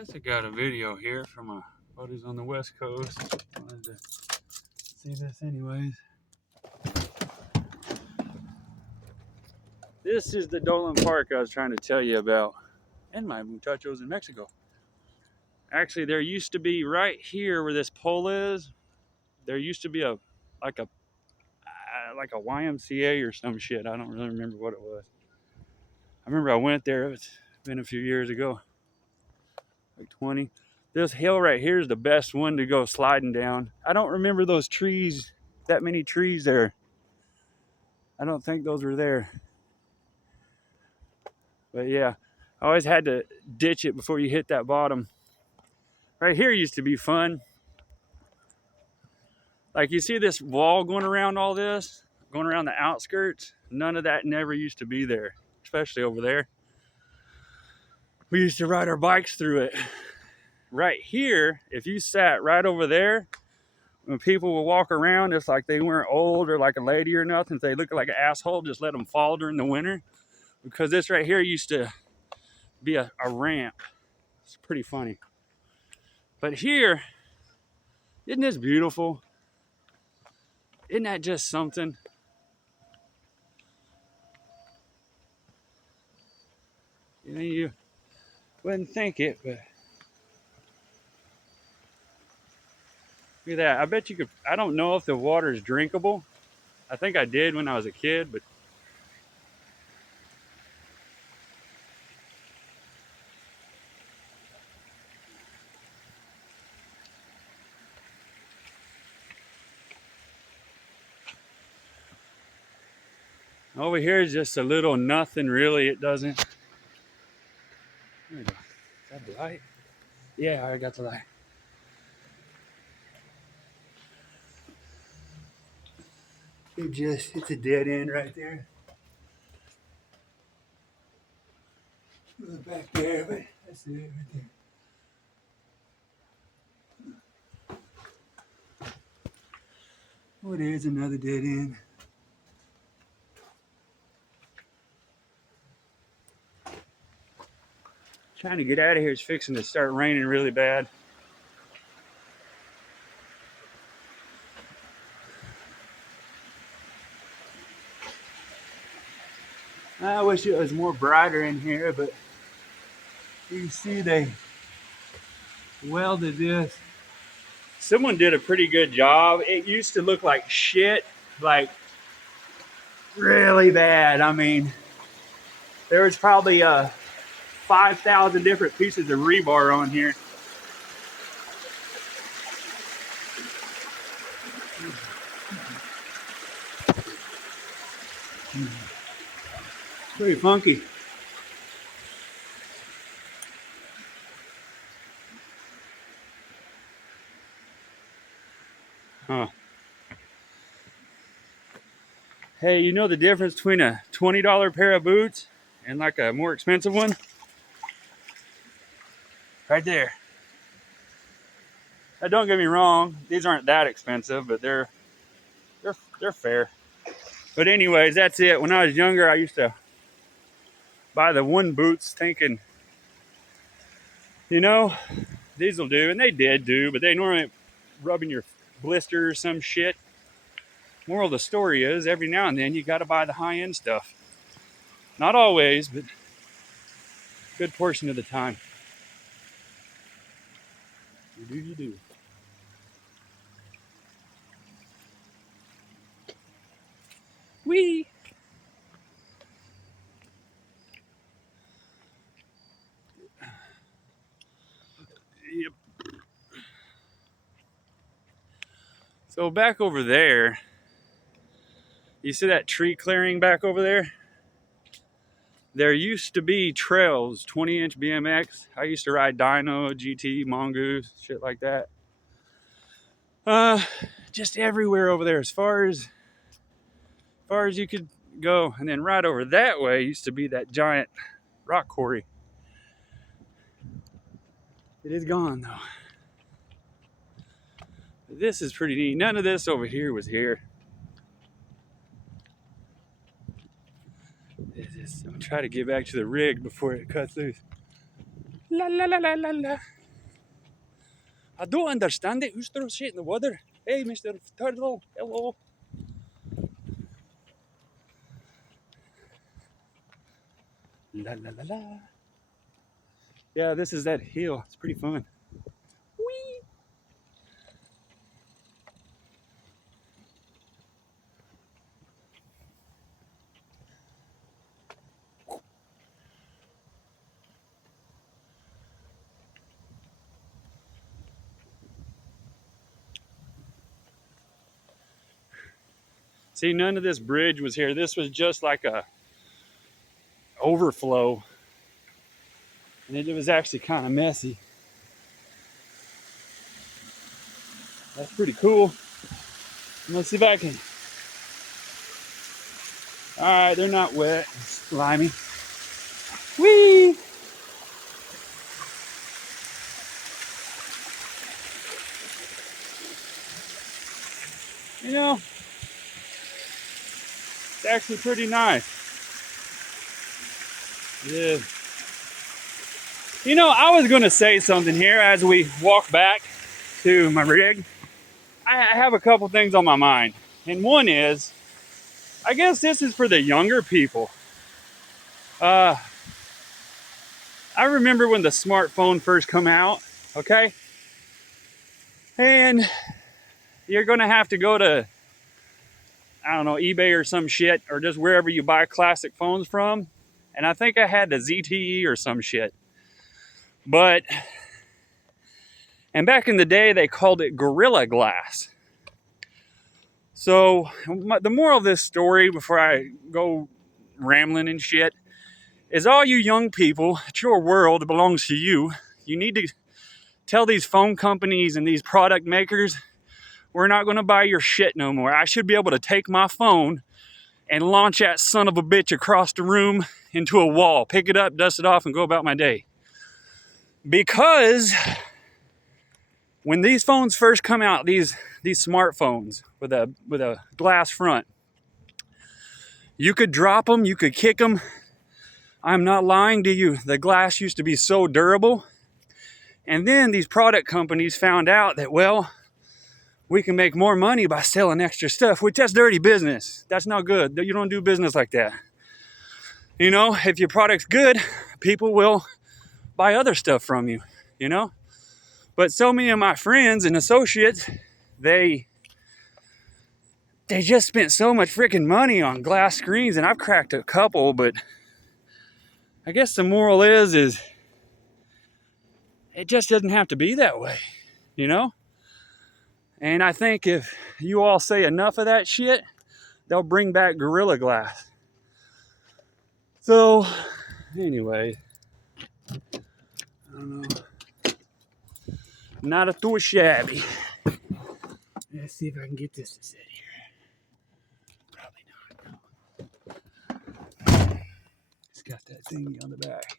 guess I got a video here from my buddies on the West Coast. Wanted to see this anyways. This is the Dolan Park I was trying to tell you about, and my muchachos in Mexico. Actually, there used to be right here where this pole is. There used to be like a YMCA or some shit. I don't really remember what it was. I remember I went there. It's been a few years ago, like 20. This hill right here is the best one to go sliding down. I don't remember those trees, that many trees there. I don't think those were there. But yeah, I always had to ditch it before you hit that bottom. Right here used to be fun. Like you see this wall going around all this, going around the outskirts. None of that never used to be there, especially over there. We used to ride our bikes through it. Right here, if you sat right over there, when people would walk around, it's like they weren't old or like a lady or nothing. If they look like an asshole, just let them fall during the winter. Because this right here used to be a ramp. It's pretty funny. But here, isn't this beautiful? Isn't that just something? You know, you wouldn't think it, but look at that. I bet you could, I don't know if the water is drinkable. I think I did when I was a kid, but over here is just a little nothing really. It doesn't. There we go. Is that the light? Yeah, I got the light. It's a dead end right there. Back there, but that's it right there. Oh, there's another dead end. Trying to get out of here. It's fixing to start raining really bad. I wish it was more brighter in here, but you can see they welded this. Someone did a pretty good job. It used to look like shit, like really bad. I mean, there was probably 5,000 different pieces of rebar on here. Pretty funky. Huh. Hey, you know the difference between a $20 pair of boots and like a more expensive one? Right there. Now, don't get me wrong, these aren't that expensive, but they're fair. But anyways, that's it. When I was younger, I used to buy the one boots thinking, you know, these will do, and they did do, but they normally rubbing your blister or some shit. Moral of the story is, every now and then you got to buy the high-end stuff. Not always, but a good portion of the time. You do. Whee! Yep. So back over there, you see that tree clearing back over there? There used to be trails, 20-inch BMX. I used to ride Dyno, GT, Mongoose, shit like that. Just everywhere over there, as far as you could go. And then right over that way used to be that giant rock quarry. It is gone though. This is pretty neat. None of this over here was here. I'm gonna try to get back to the rig before it cuts loose. La la la la la la. I don't understand it. Who's throwing shit in the water? Hey, Mr. Turtle. Hello. La la la la. Yeah, this is that hill. It's pretty fun. Whee! See, none of this bridge was here. This was just like a overflow. And it was actually kind of messy. That's pretty cool. Let's see if I can. All right, they're not wet, slimy. Whee! You know, it's actually pretty nice. Yeah. You know, I was going to say something here as we walk back to my rig. I have a couple things on my mind. And one is, I guess this is for the younger people. I remember when the smartphone first come out, okay? And you're going to have to go to, I don't know, eBay or some shit, or just wherever you buy classic phones from. And I think I had the ZTE or some shit. And back in the day, they called it Gorilla Glass. So the moral of this story, before I go rambling and shit, is all you young people, it's your world, it belongs to you. You need to tell these phone companies and these product makers, we're not going to buy your shit no more. I should be able to take my phone and launch that son of a bitch across the room into a wall, pick it up, dust it off, and go about my day. Because when these phones first come out, these smartphones with a glass front, you could drop them, you could kick them. I'm not lying to you. The glass used to be so durable. And then these product companies found out that, well, we can make more money by selling extra stuff, which that's dirty business. That's not good. You don't do business like that. You know, if your product's good, people will buy other stuff from you, you know? But so many of my friends and associates, they just spent so much freaking money on glass screens, and I've cracked a couple, but I guess the moral is it just doesn't have to be that way, you know? And I think if you all say enough of that shit, they'll bring back Gorilla Glass. So, anyway, I don't know. Not a too shabby. Let's see if I can get this to sit here. Probably not. It's got that thingy on the back.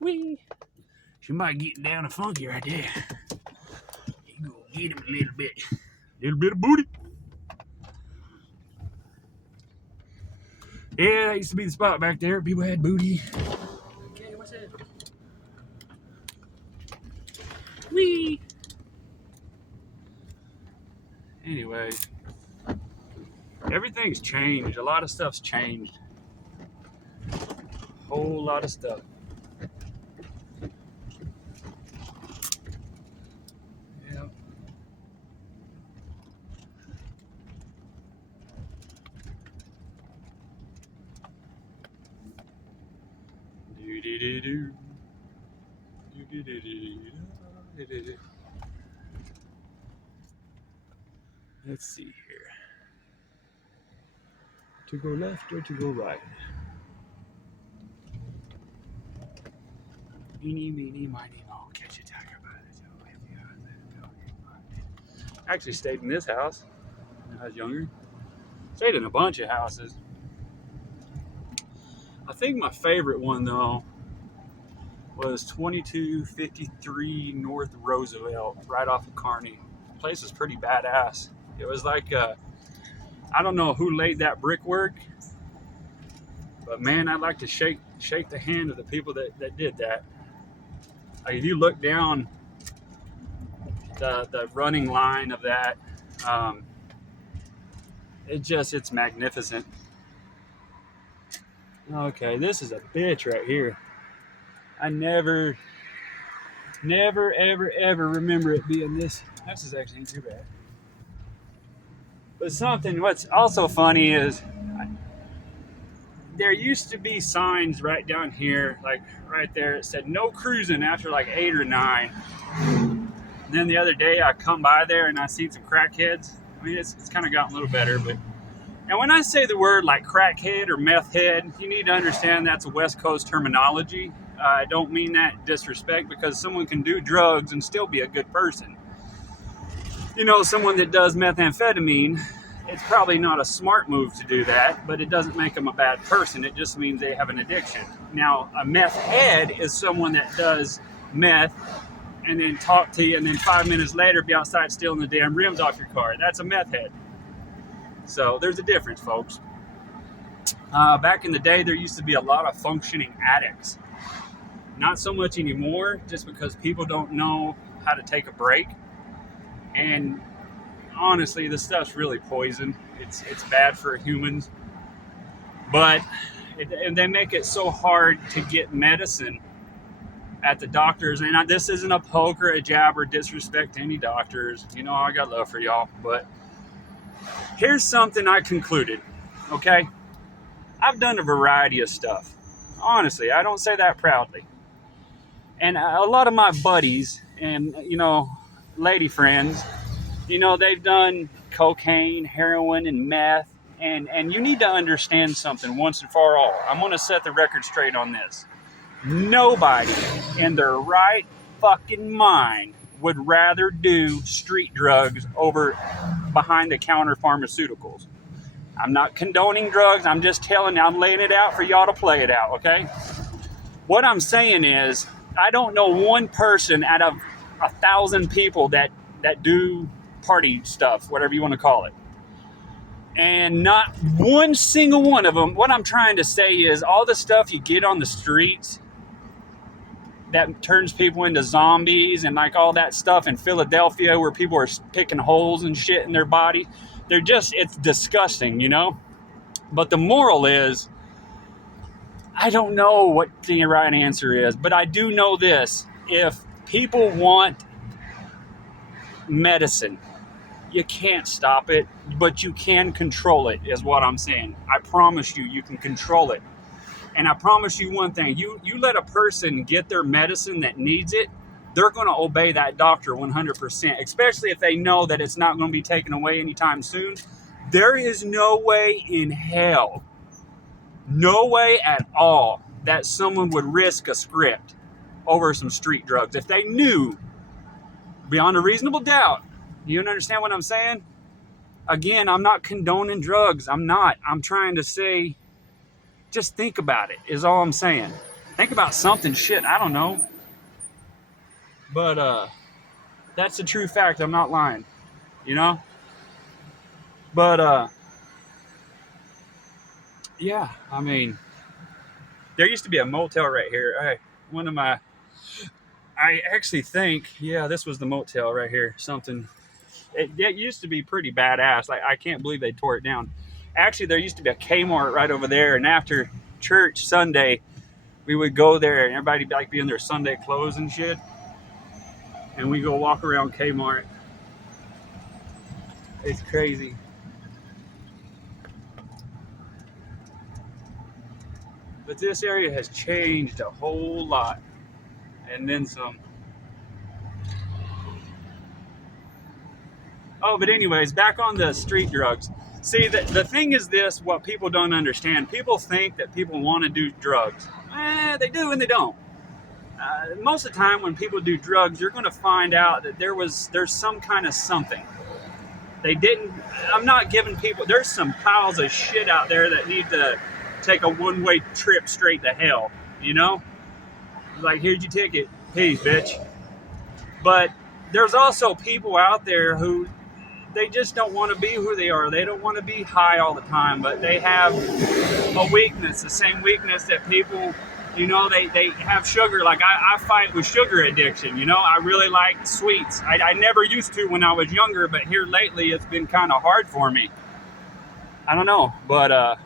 Whee! She might get down and funky right there. You go get him a little bit of booty. Yeah, that used to be the spot back there. People had booty. Okay, what's that? Whee! Anyway, everything's changed. A lot of stuff's changed. Whole lot of stuff. Yeah. Let's see here. To go left or to go right? Eeny, meeny, miny, moe, catch a tiger by the toe. I actually stayed in this house when I was younger. Stayed in a bunch of houses. I think my favorite one, though, was 2253 North Roosevelt, right off of Kearney. The place was pretty badass. It was like, I don't know who laid that brickwork, but man, I'd like to shake the hand of the people that did that. Like if you look down the running line of that, um, it's magnificent. Okay, this is a bitch right here. I never, ever remember it being this. This is actually ain't too bad. But what's also funny is there used to be signs right down here, like right there, it said no cruising after like 8 or 9. And then the other day I come by there and I seen some crackheads. I mean, it's kind of gotten a little better, but and when I say the word like crackhead or meth head, you need to understand that's a West Coast terminology. I don't mean that disrespect, because someone can do drugs and still be a good person. You know, someone that does methamphetamine, it's probably not a smart move to do that, but it doesn't make them a bad person. It just means they have an addiction. Now, a meth head is someone that does meth and then talk to you and then 5 minutes later be outside stealing the damn rims off your car. That's a meth head. So there's a difference, folks. Back in the day, there used to be a lot of functioning addicts. Not so much anymore, just because people don't know how to take a break. And honestly, this stuff's really poison. It's bad for humans. But and they make it so hard to get medicine at the doctors. And this isn't a poke or a jab or disrespect to any doctors. You know, I got love for y'all. But here's something I concluded, okay? I've done a variety of stuff. Honestly, I don't say that proudly. And a lot of my buddies and, you know, lady friends, you know, they've done cocaine, heroin, and meth. And you need to understand something once and for all. I'm going to set the record straight on this. Nobody in their right fucking mind would rather do street drugs over behind-the-counter pharmaceuticals. I'm not condoning drugs. I'm just telling you, I'm laying it out for y'all to play it out, okay? What I'm saying is, I don't know one person out of 1,000 people that do party stuff, whatever you want to call it. And not one single one of them. What I'm trying to say is all the stuff you get on the streets that turns people into zombies and like all that stuff in Philadelphia where people are picking holes and shit in their body. It's disgusting, you know? But the moral is, I don't know what the right answer is, but I do know this. If people want medicine, you can't stop it, but you can control it, is what I'm saying. I promise you can control it. And I promise you one thing, you let a person get their medicine that needs it, they're going to obey that doctor 100%, especially if they know that it's not going to be taken away anytime soon. There is no way in hell, no way at all, that someone would risk a script over some street drugs if they knew beyond a reasonable doubt. You understand what I'm saying? Again, I'm not condoning drugs. I'm not. I'm trying to say, just think about it, is all I'm saying. Think about something. Shit, I don't know. But that's a true fact. I'm not lying. You know? But yeah, I mean, there used to be a motel right here. I actually think, yeah, this was the motel right here. Something. It used to be pretty badass. Like, I can't believe they tore it down. Actually, there used to be a Kmart right over there, and after church Sunday, we would go there, and everybody like be in their Sunday clothes and shit, and we go walk around Kmart. It's crazy. But this area has changed a whole lot, and then some. Oh, but anyways, back on the street drugs. See, the thing is this, what people don't understand. People think that people want to do drugs. They do and they don't. Most of the time when people do drugs, you're going to find out that there's some kind of something. I'm not giving people, there's some piles of shit out there that need to take a one-way trip straight to hell, you know? Like, here's your ticket. Peace, bitch. But there's also people out there who they just don't want to be who they are. They don't want to be high all the time, but they have a weakness, the same weakness that people, they have sugar. Like I fight with sugar addiction. I really like sweets. I never used to when I was younger, but here lately it's been kind of hard for me. I don't know, but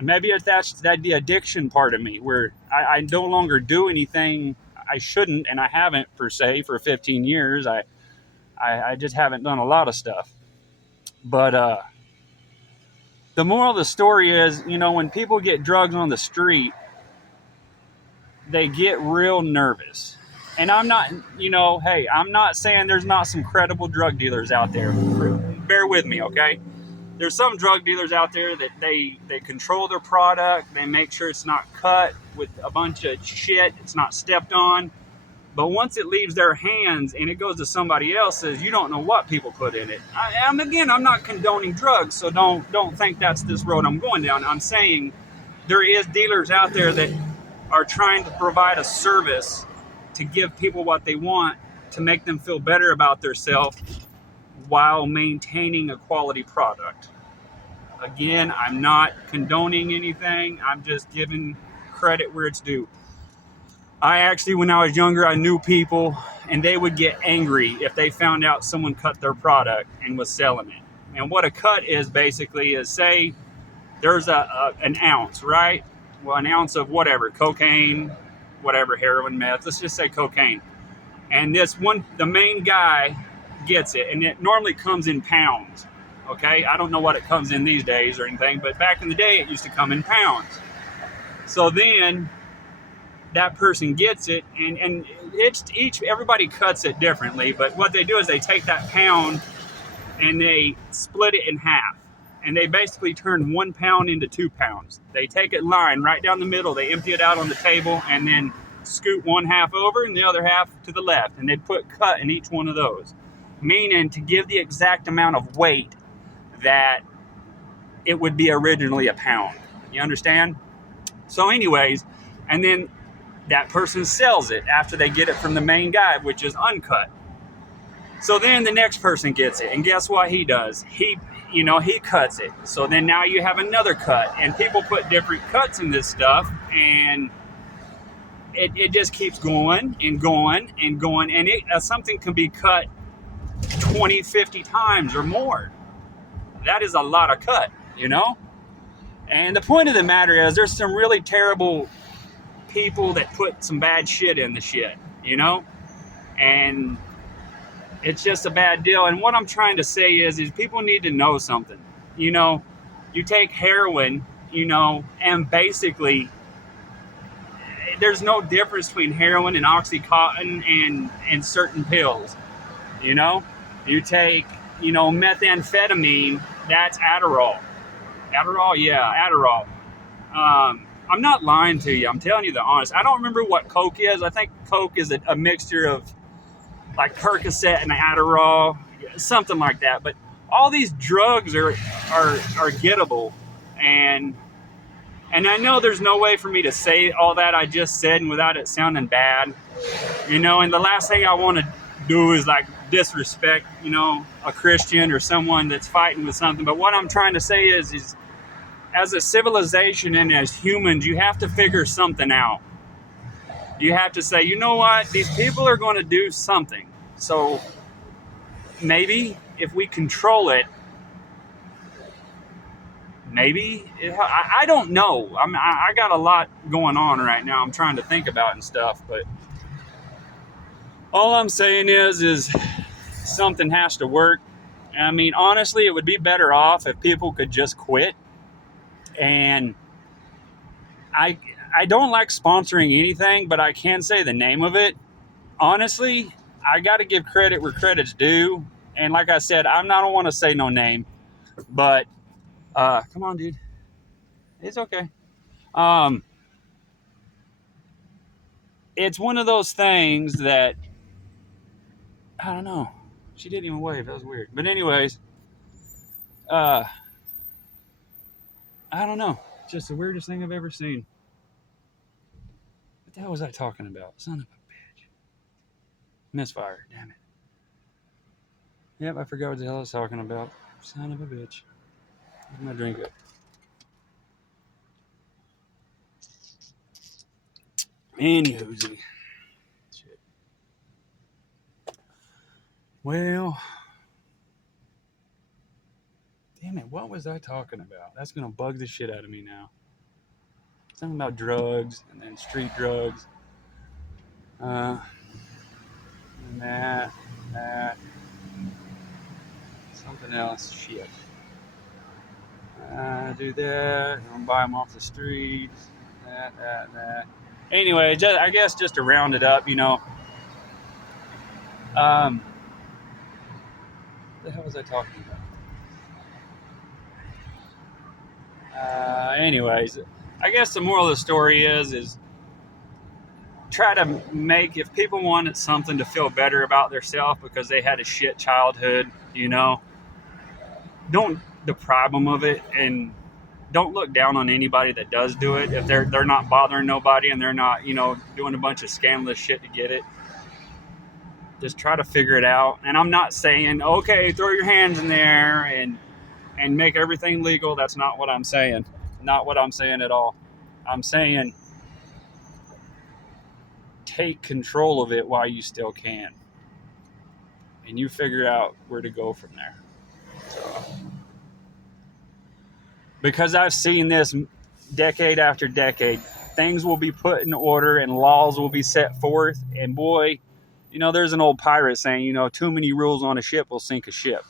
maybe that's the addiction part of me where I no longer do anything I shouldn't, and I haven't per se for 15 years. I just haven't done a lot of stuff. But the moral of the story is, when people get drugs on the street, they get real nervous. And I'm not, hey, I'm not saying there's not some credible drug dealers out there. Bear with me, okay? There's some drug dealers out there that they control their product. They make sure it's not cut with a bunch of shit. It's not stepped on. But once it leaves their hands and it goes to somebody else's, you don't know what people put in it. Again, I'm not condoning drugs, so don't think that's this road I'm going down. I'm saying there is dealers out there that are trying to provide a service to give people what they want to make them feel better about themselves while maintaining a quality product. Again, I'm not condoning anything. I'm just giving credit where it's due. I actually, when I was younger, I knew people, and they would get angry if they found out someone cut their product and was selling it. And what a cut is basically is, say there's an ounce, right? Well, an ounce of whatever, cocaine, whatever, heroin, meth. Let's just say cocaine. And the main guy gets it, and it normally comes in pounds. Okay, I don't know what it comes in these days or anything, but back in the day, it used to come in pounds. So then that person gets it, and everybody cuts it differently, but what they do is they take that pound and they split it in half, and they basically turn 1 pound into 2 pounds. They take it line right down the middle, they empty it out on the table, and then scoot one half over and the other half to the left, and they put cut in each one of those, meaning to give the exact amount of weight that it would be originally a pound. You understand? So anyways, and then that person sells it after they get it from the main guy, which is uncut. So then the next person gets it, and guess what he does? He cuts it. So then now you have another cut, and people put different cuts in this stuff, and it just keeps going and going and going, and something can be cut 20, 50 times or more. That is a lot of cut, And the point of the matter is, there's some really terrible people that put some bad shit in the shit, and it's just a bad deal. And what I'm trying to say is people need to know something. You take heroin, and basically there's no difference between heroin and Oxycontin and certain pills. You take, methamphetamine, that's Adderall. Yeah, Adderall. I'm not lying to you. I'm telling you the honest. I don't remember what Coke is. I think Coke is a mixture of like Percocet and Adderall, something like that. But all these drugs are gettable, and I know there's no way for me to say all that I just said and without it sounding bad, And the last thing I want to do is like disrespect, a Christian or someone that's fighting with something. But what I'm trying to say is as a civilization and as humans, you have to figure something out. You have to say, you know what, these people are going to do something. So maybe if we control it, I don't know. I got a lot going on right now. I'm trying to think about and stuff, but all I'm saying is something has to work. I mean, honestly, it would be better off if people could just quit. And I don't like sponsoring anything, but I can say the name of it. Honestly, I got to give credit where credit's due. And like I said, I don't want to say no name, but come on, dude. It's okay. It's one of those things that, I don't know. She didn't even wave. That was weird. But anyways, I don't know. Just the weirdest thing I've ever seen. What the hell was I talking about? Son of a bitch. Misfire. Damn it. Yep, I forgot what the hell I was talking about. Son of a bitch. I'm gonna drink it. Anywho, shit. Well, damn it, what was I talking about? That's gonna bug the shit out of me now. Something about drugs and then street drugs. Uh, and that, something else. Shit. Do that. I'm buy them off the streets. That. Anyway, I guess just to round it up, what the hell was I talking about? Anyways, I guess the moral of the story is try to make, if people wanted something to feel better about themselves because they had a shit childhood, don't deprive them of it, and don't look down on anybody that does do it if they're not bothering nobody and they're not doing a bunch of scandalous shit to get it. Just try to figure it out. And I'm not saying okay, throw your hands in there and make everything legal. That's not what I'm saying. Not what I'm saying at all. I'm saying take control of it while you still can, and you figure out where to go from there. So, because I've seen this decade after decade, things will be put in order and laws will be set forth. And boy, there's an old pirate saying, too many rules on a ship will sink a ship.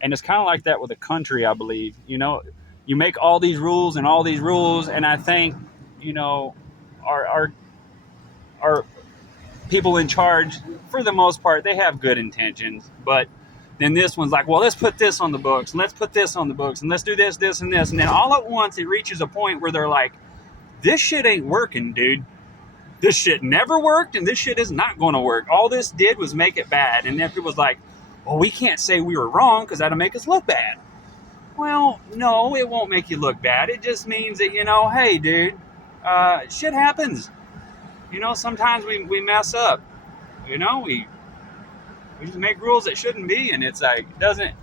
And it's kind of like that with a country, I believe. You make all these rules, and I think, our people in charge, for the most part, they have good intentions. But then this one's like, well, let's put this on the books, and let's put this on the books, and let's do this, this, and this. And then all at once, it reaches a point where they're like, this shit ain't working, dude. This shit never worked, and this shit is not going to work. All this did was make it bad. And then people's like, well, we can't say we were wrong because that'll make us look bad. Well, no, it won't make you look bad. It just means that, hey, dude, shit happens. Sometimes we mess up. We just make rules that shouldn't be, and it's like, doesn't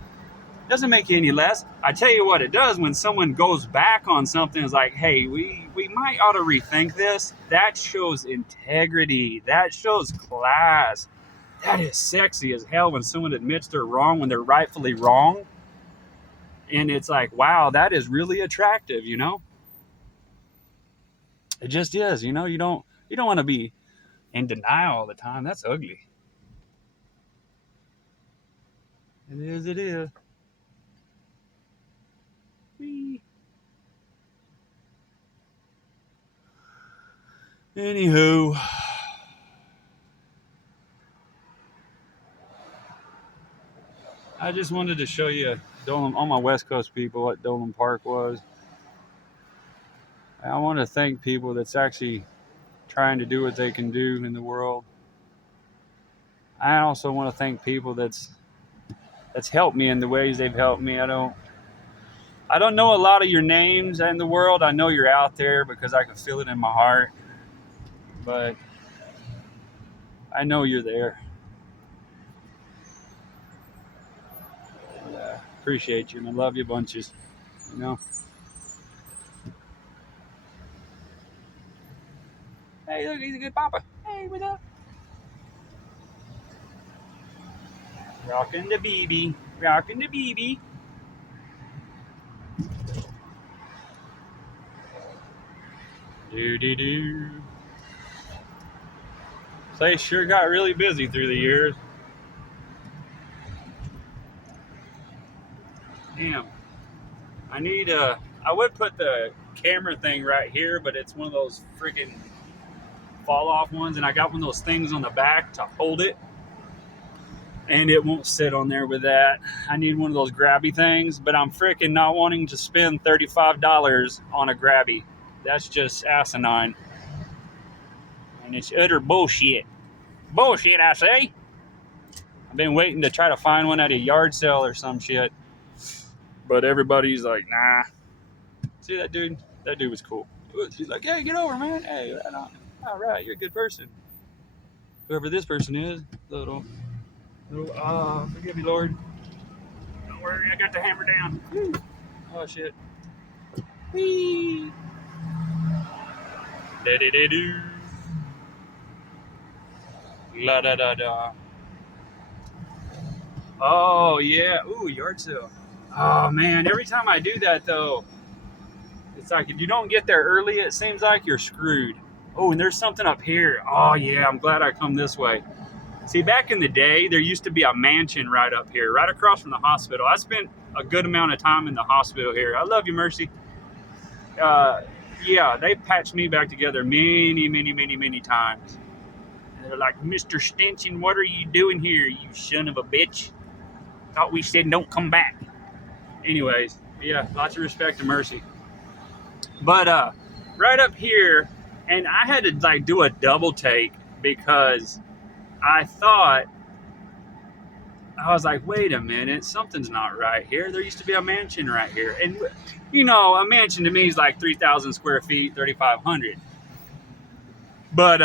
make you any less. I tell you what it does, when someone goes back on something, is like, hey, we might ought to rethink this. That shows integrity. That shows class. That is sexy as hell when someone admits they're wrong when they're rightfully wrong. And it's like, wow, that is really attractive, It just is, you don't want to be in denial all the time. That's ugly. It is. Whee. Anywho, I just wanted to show you Dolan, all my West Coast people, what Dolan Park was. I want to thank people that's actually trying to do what they can do in the world. I also want to thank people that's helped me in the ways they've helped me. I don't know a lot of your names in the world. I know you're out there because I can feel it in my heart. But I know you're there. And, appreciate you, and I love you bunches. Hey, look, he's a good papa. Hey, what's up? Rockin' the BB. Rockin' the BB. Do. Place sure got really busy through the years. Damn. I would put the camera thing right here, but it's one of those freaking fall off ones, and I got one of those things on the back to hold it, and it won't sit on there with that. I need one of those grabby things, but I'm freaking not wanting to spend $35 on a grabby. That's just asinine. And it's utter bullshit. Bullshit, I say. I've been waiting to try to find one at a yard sale or some shit, but everybody's like, nah. See that dude? That dude was cool. He's like, hey, get over, man. Hey, all right, you're a good person. Whoever this person is, little Forgive me, Lord. Don't worry, I got the hammer down. Woo. Oh, shit. Whee! Da-da-da-doo. La-da-da-da. Oh, yeah. Ooh, yard sale. Oh, man. Every time I do that, though, it's like if you don't get there early, it seems like you're screwed. Oh, and there's something up here. Oh, yeah. I'm glad I come this way. See, back in the day, there used to be a mansion right up here, right across from the hospital. I spent a good amount of time in the hospital here. I love you, Mercy. Yeah, they patched me back together many times. And they're like, Mr. Stinson, what are you doing here, you son of a bitch? Thought we said don't come back. Anyways, yeah, lots of respect to Mercy. But right up here, and I had to like do a double take because I thought, I was like, wait a minute, something's not right here. There used to be a mansion right here. And, you know, a mansion to me is like 3,000 square feet, 3,500. But,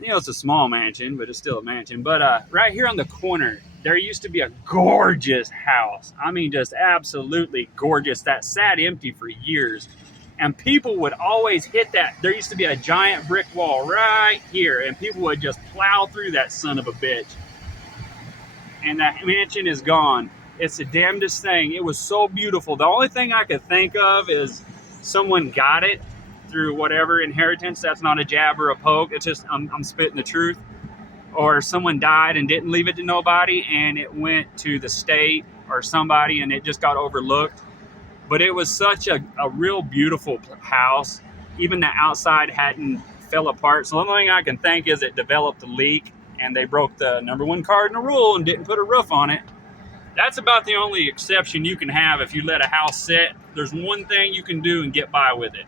you know, it's a small mansion, but it's still a mansion. But right here on the corner, there used to be a gorgeous house. I mean, just absolutely gorgeous that sat empty for years. And people would always hit that. There used to be a giant brick wall right here, and people would just plow through that son of a bitch. And that mansion is gone. It's the damnedest thing. It was so beautiful. The only thing I could think of is someone got it through whatever inheritance. That's not a jab or a poke. It's just I'm spitting the truth. Or someone died and didn't leave it to nobody, and it went to the state or somebody, and it just got overlooked. But it was such a real beautiful house. Even the outside hadn't fell apart. So the only thing I can think is it developed a leak, and they broke the #1 cardinal rule and didn't put a roof on it. That's about the only exception you can have if you let a house sit. There's one thing you can do and get by with it.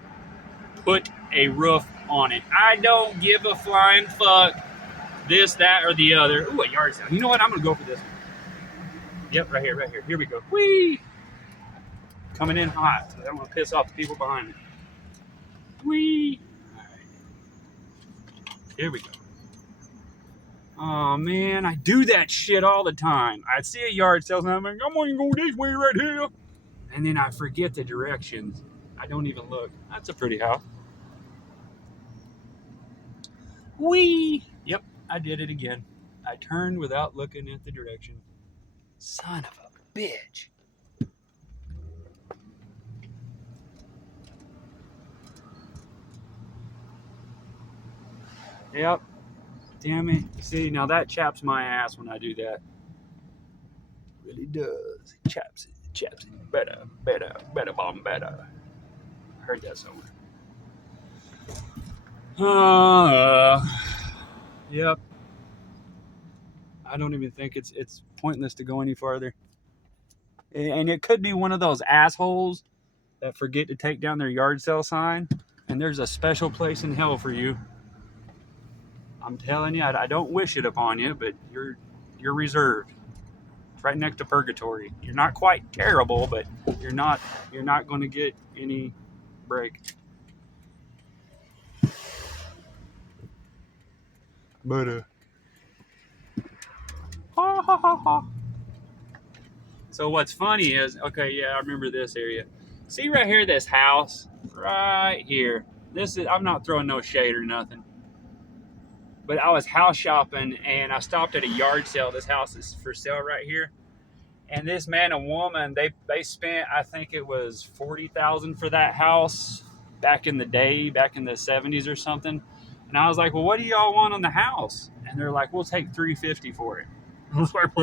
Put a roof on it. I don't give a flying fuck. This, that, or the other. Ooh, a yard sale. You know what? I'm going to go for this one. Yep, right here. Here we go. Whee! Coming in hot. I don't want to piss off the people behind me. Whee! All right. Here we go. Oh, man, I do that shit all the time. I see a yard sale, and I'm like, I'm going to go this way right here. And then I forget the directions. I don't even look. That's a pretty house. Whee! Yep, I did it again. I turned without looking at the direction. Son of a bitch. Yep. Damn it. See, now that chaps my ass when I do that. Really does. It chaps it. Better, bomb, better. Heard that somewhere. Yep. I don't even think it's pointless to go any farther. And it could be one of those assholes that forget to take down their yard sale sign. And there's a special place in hell for you. I'm telling you, I don't wish it upon you, but you're reserved. It's right next to purgatory. You're not quite terrible, but you're not going to get any break. But So what's funny is, okay, yeah, I remember this area. See right here, this house right here. This is, I'm not throwing no shade or nothing, but I was house shopping and I stopped at a yard sale. This house is for sale right here. And this man and woman, they spent, I think it was $40,000 for that house back in the day, back in the 70s or something. And I was like, well, what do y'all want on the house? And they're like, we'll take $350 for it. I was like,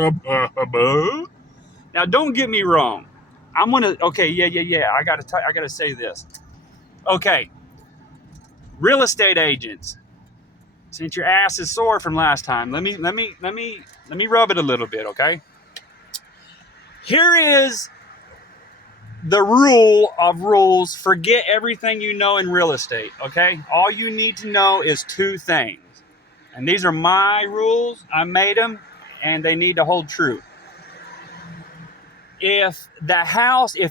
now don't get me wrong. I'm gonna, okay, yeah. I gotta say this. Okay, real estate agents. Since your ass is sore from last time, let me rub it a little bit, okay? Here is the rule of rules. Forget everything you know in real estate, okay? All you need to know is two things. And these are my rules. I made them, and they need to hold true. If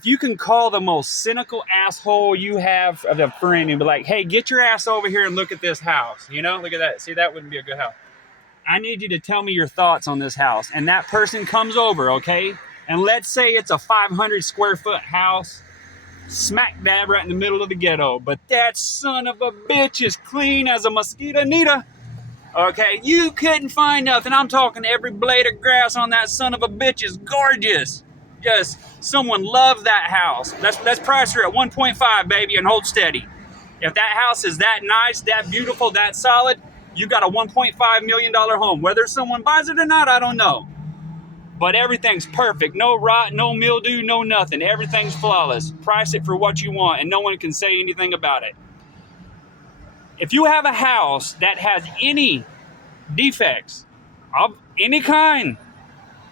you can call the most cynical asshole you have of a friend and be like, hey, get your ass over here and look at this house. You know, look at that. See, that wouldn't be a good house. I need you to tell me your thoughts on this house. And that person comes over, okay? And let's say it's a 500 square foot house, smack dab right in the middle of the ghetto. But that son of a bitch is clean as a mosquito Nita. Okay, you couldn't find nothing. I'm talking every blade of grass on that son of a bitch is gorgeous. Just someone loves that house. Let's price her at 1.5, baby, and hold steady. If that house is that nice, that beautiful, that solid, you got a $1.5 million home. Whether someone buys it or not, I don't know. But everything's perfect. No rot, no mildew, no nothing. Everything's flawless. Price it for what you want, and no one can say anything about it. If you have a house that has any defects of any kind,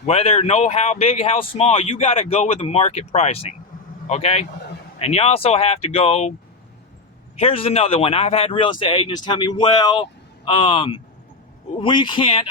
whether how big, how small, you got to go with the market pricing. Okay? And you also have to go. Here's another one. I've had real estate agents tell me, well, we can't